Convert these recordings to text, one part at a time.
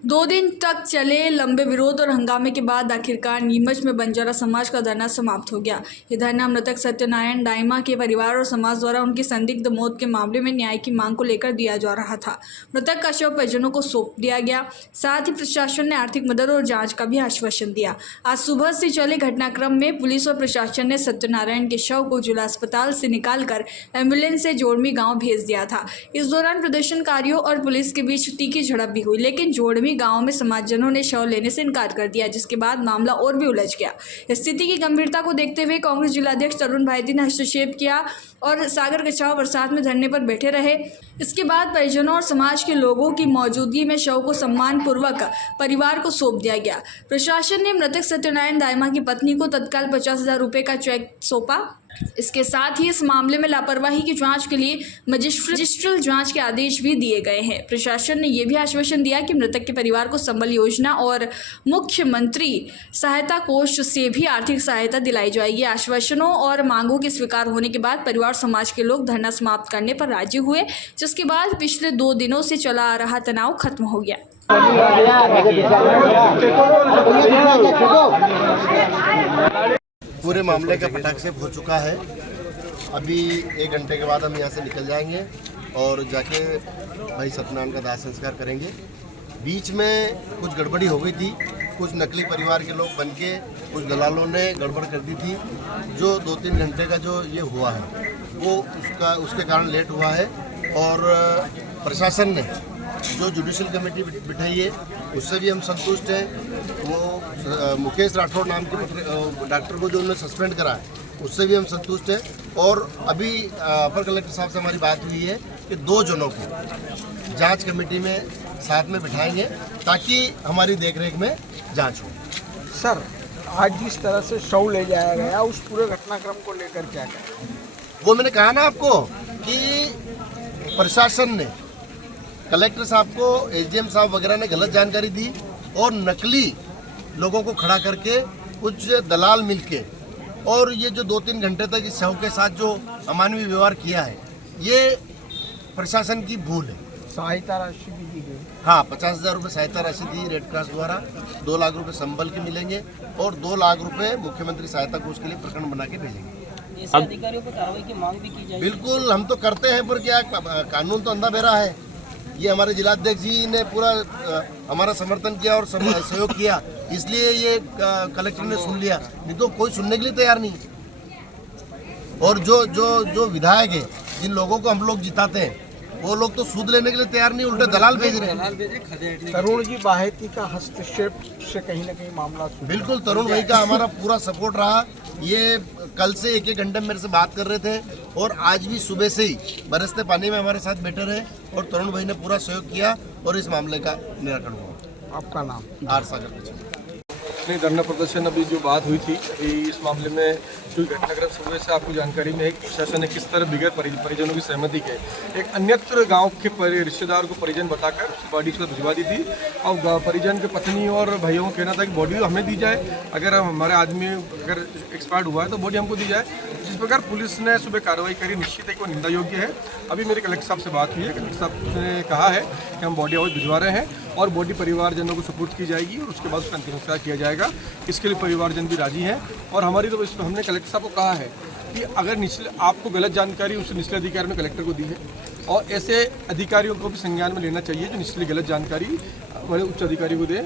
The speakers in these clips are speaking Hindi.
2 दिन तक चले लंबे विरोध और हंगामे के बाद आखिरकार नीमच में बंजारा समाज का धरना समाप्त हो गया। ये धरना मृतक सत्यनारायण दाइमा के परिवार और समाज द्वारा उनकी संदिग्ध मौत के मामले में न्याय की मांग को लेकर दिया जा रहा था। मृतक का शव परिजनों को सौंप दिया गया। साथ ही प्रशासन ने आर्थिक मदद और जाँच का भी आश्वासन दिया। आज सुबह से चले घटनाक्रम में पुलिस और प्रशासन ने सत्यनारायण के शव को जिला अस्पताल से निकालकर एम्बुलेंस से जोड़मी गाँव भेज दिया था। इस दौरान प्रदर्शनकारियों और पुलिस के बीच तीखी झड़प भी हुई, लेकिन जोड़मी गांव में समाजजनों ने शव लेने से इनकार कर दिया, जिसके बाद मामला और भी उलझ गया। स्थिति की गंभीरता को देखते हुए कांग्रेस जिलाध्यक्ष तरुण भाईती ने हस्तक्षेप किया और सागर कछाव बरसात में धरने पर बैठे रहे। इसके बाद परिजनों और समाज के लोगों की मौजूदगी में शव को सम्मानपूर्वक परिवार को सौंप दिया गया। प्रशासन ने मृतक सत्यनारायण दाइमा की पत्नी को तत्काल 50,000 रुपये का चेक सौंपा। इसके साथ ही इस मामले में लापरवाही की जांच के लिए मजिस्ट्रियल जांच के आदेश भी दिए गए हैं। प्रशासन ने यह भी आश्वासन दिया कि मृतक के परिवार को संबल योजना और मुख्यमंत्री सहायता कोष से भी आर्थिक सहायता दिलाई जाएगी। आश्वासनों और मांगों के स्वीकार होने के बाद परिवार समाज के लोग धरना समाप्त करने पर राजी हुए, जिसके बाद पिछले 2 दिनों से चला आ रहा तनाव खत्म हो गया। पूरे मामले का पटाक्षेप हो चुका है। अभी 1 घंटे के बाद हम यहाँ से निकल जाएंगे और जाके भाई सत्यनारायण का दाह संस्कार करेंगे। बीच में कुछ गड़बड़ी हो गई थी, कुछ नकली परिवार के लोग बनके कुछ दलालों ने गड़बड़ कर दी थी। जो 2-3 घंटे का जो ये हुआ है वो उसके कारण लेट हुआ है। और प्रशासन ने जो जुडिशियल कमेटी बिठाई है उससे भी हम संतुष्ट हैं। वो मुकेश राठौड़ नाम के डॉक्टर को जो उन्होंने सस्पेंड करा है उससे भी हम संतुष्ट हैं। और अभी अपर कलेक्टर साहब से हमारी बात हुई है कि 2 जनों को जांच कमेटी में साथ में बिठाएंगे ताकि हमारी देखरेख में जांच हो। सर, आज जिस तरह से शव ले जाया गया उस पूरे घटनाक्रम को लेकर क्या कहें? वो मैंने कहा ना आपको कि प्रशासन ने कलेक्टर साहब को, एसडीएम साहब वगैरह ने गलत जानकारी दी और नकली लोगों को खड़ा करके कुछ दलाल मिलके और ये जो 2-3 घंटे तक इस शव के साथ जो अमानवीय व्यवहार किया है ये प्रशासन की भूल है। सहायता राशि भी दी गई। हाँ, 50,000 रुपये सहायता राशि दी रेड क्रॉस द्वारा, 2 लाख रुपए संबल के मिलेंगे और 2 लाख रुपए मुख्यमंत्री सहायता कोष के लिए प्रकरण बना के भेजेंगे। ऐसे अधिकारियों पर कार्रवाई की मांग भी की जाएगी। बिल्कुल, हम तो करते हैं, पर क्या कानून तो अंधा बेरा है। ये हमारे जिलाध्यक्ष जी ने पूरा हमारा समर्थन किया और सहयोग किया, इसलिए ये कलेक्टर ने सुन लिया, नहीं तो कोई सुनने के लिए तैयार नहीं। और जो विधायक है, जिन लोगों को हम लोग जिताते हैं, वो लोग तो सूद लेने के लिए तैयार नहीं, उल्टे दलाल भेज रहे हैं। तरुण जी भाईती का हस्तक्षेप से कहीं ना कहीं मामला बिल्कुल, तरुण भाई का हमारा पूरा सपोर्ट रहा। ये कल से 1-1 घंटे मेरे से बात कर रहे थे और आज भी सुबह से ही बरसते पानी में हमारे साथ बैठे रहे और तरुण भाई ने पूरा सहयोग किया और इस मामले का निराकरण हुआ। आपका नाम? आर सागर। नहीं, धरना प्रदर्शन अभी जो बात हुई थी कि इस मामले में जो घटनाक्रम सुबह से आपको जानकारी में है कि प्रशासन ने किस तरह बिगैर परिजनों की सहमति के एक अन्यत्र गांव के रिश्तेदार को परिजन बताकर उसकी बॉडी उसको भिजवा दी थी। और परिजन के पत्नी और भाइयों को कहना था कि बॉडी हमें दी जाए, अगर हमारे आदमी अगर एक्सपायर्ड हुआ है तो बॉडी हमको दी जाए। जिस प्रकार पुलिस ने सुबह कार्रवाई करी, निश्चित है कि वो निंदा योग्य है। अभी मेरे कलेक्टर साहब से बात हुई है, कलेक्टर साहब ने कहा है कि हम बॉडी हाउस भिजवा रहे हैं और बॉडी परिवारजनों को सुपुर्द की जाएगी और उसके बाद उसका अंतिम संस्कार किया जाएगा। इसके लिए परिवारजन भी राजी हैं। और हमारी तो इसमें हमने कलेक्टर साहब को कहा है कि अगर निचले आपको गलत जानकारी उस निचले अधिकारी ने कलेक्टर को दी है और ऐसे अधिकारियों को भी संज्ञान में लेना चाहिए जो निचले गलत जानकारी बड़े उच्च अधिकारी को दें।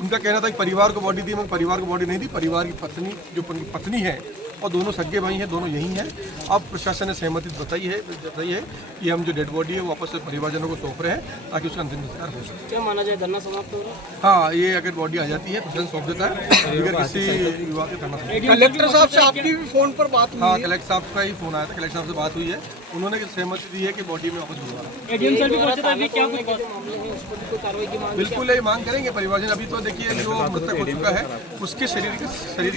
उनका कहना था कि परिवार को बॉडी दी, मगर परिवार को बॉडी नहीं दी। परिवार की पत्नी जो पत्नी है और दोनों सगे भाई हैं, दोनों यही हैं। अब प्रशासन ने सहमति जताई है कि हम जो डेड बॉडी है वो वापस से परिवारजनों को सौंप रहे हैं ताकि उसका अंतिम संस्कार हो सके। क्या माना जाए, धरना समाप्त हो रहा है? हाँ, ये अगर बॉडी आ जाती है प्रशासन सौंप देता है बगैर किसी विवाद के धरना। कलेक्टर साहब से आपकी भी फोन पर बात हुई? हाँ, कलेक्टर साहब का ही फोन आया था, कलेक्टर साहब से बात हुई है, उन्होंने सहमति दी है कि बॉडी में वापस भिजवा। बिल्कुल यही मांग करेंगे परिवारजन। अभी तो देखिए जो मृतक हो चुका है उसके शरीर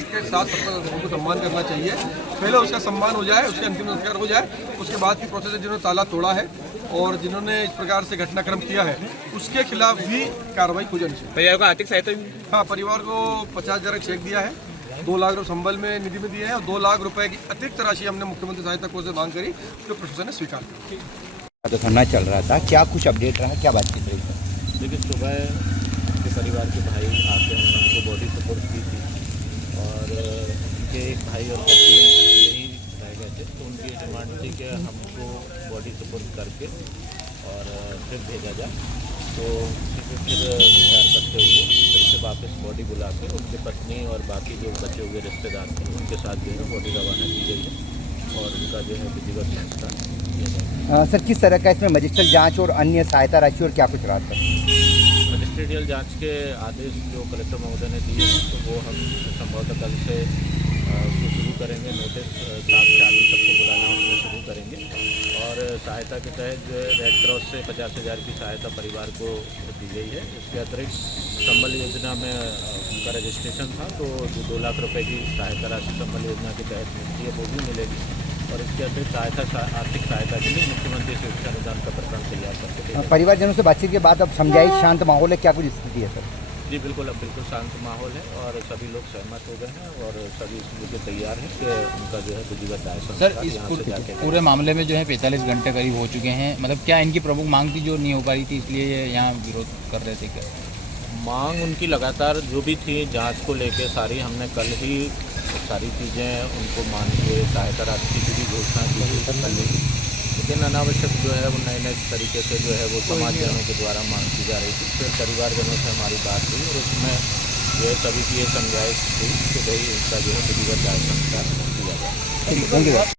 के साथ सबका लोगों को सम्मान करना चाहिए। पहले उसका सम्मान हो जाए, उसके अंतिम संस्कार हो जाए, उसके बाद की प्रोसेस है। जिन्होंने ताला तोड़ा है और जिन्होंने इस प्रकार से घटनाक्रम किया है उसके खिलाफ भी कार्रवाई हो जानी चाहिए। परिवार को आर्थिक सहायता भी? हाँ, परिवार को 50,000 का चेक दिया है, 2 लाख रुपये संबल में निधि में दिए हैं और 2 लाख रुपए की अतिरिक्त राशि हमने मुख्यमंत्री सहायता कोष से मांग करी जो प्रशासन ने स्वीकार की। तो धरना चल रहा था, क्या कुछ अपडेट रहा, क्या बातचीत रही? देखिए, सुबह परिवार के भाई आके हमने उनको बॉडी सपोर्ट दी थी और उनके एक भाई और बच्चे यही रह गए थे, तो उनकी डिमांड थी कि हमको बॉडी सपोर्ट करके और फिर भेजा जाए। तो फिर विचार करते हुए फिर से वापस बॉडी बुला के उनकी पत्नी और बाकी जो बचे हुए रिश्तेदार थे उनके साथ जो है बॉडी रवाना की गई है और उनका जो है विधिवत संस्कार किया जाएगा। सर किस तरह का इसमें मजिस्ट्रियल जांच और अन्य सहायता राशि और क्या कुछ रहा था? मजिस्ट्रेटियल जांच के आदेश जो कलेक्टर महोदय ने दिए हैं तो वो हम संभवतः कल से उसको शुरू करेंगे। नोटिस 7 से आदमी सबको बुलाना उसमें शुरू करेंगे और सहायता के तहत जो है रेड क्रॉस से 50,000 की सहायता परिवार को दी गई है। इसके अतिरिक्त संबल योजना में उनका रजिस्ट्रेशन था तो जो 2 लाख रुपए की सहायता राशि संबल योजना के तहत मिलती है वो भी मिलेगी और इसके अतिरिक्त आर्थिक सहायता के लिए मुख्यमंत्री शिक्षा अनुदान का प्रकरण तैयार करके परिवारजनों से बातचीत के बाद अब समझाइश शांत माहौल है, क्या कुछ स्थिति है सर? जी बिल्कुल, अब बिल्कुल शांत माहौल है और सभी लोग सहमत हो गए हैं और सभी इसके लिए तैयार हैं कि उनका जो है विधिवत दाह सर इस पूरे मामले में जो है 45 घंटे करीब हो चुके हैं, मतलब क्या इनकी प्रमुख मांग थी जो नहीं हो पाई थी इसलिए ये यहाँ विरोध कर रहे थे क्या? मांग उनकी लगातार जो भी थी जांच को लेके सारी हमने कल ही सारी चीज़ें उनको मान के सहायता राशि की भी घोषणा की थी कल ही, लेकिन अनावश्यक जो है वो नए तरीके से जो है वो समाजजनों के द्वारा मांग की जा रही थी। फिर परिवारजनों से हमारी बात हुई और उसमें जो है सभी की ये समझाइश थी कि भाई इसका जो है विधिवत दाह संस्कार किया जाए।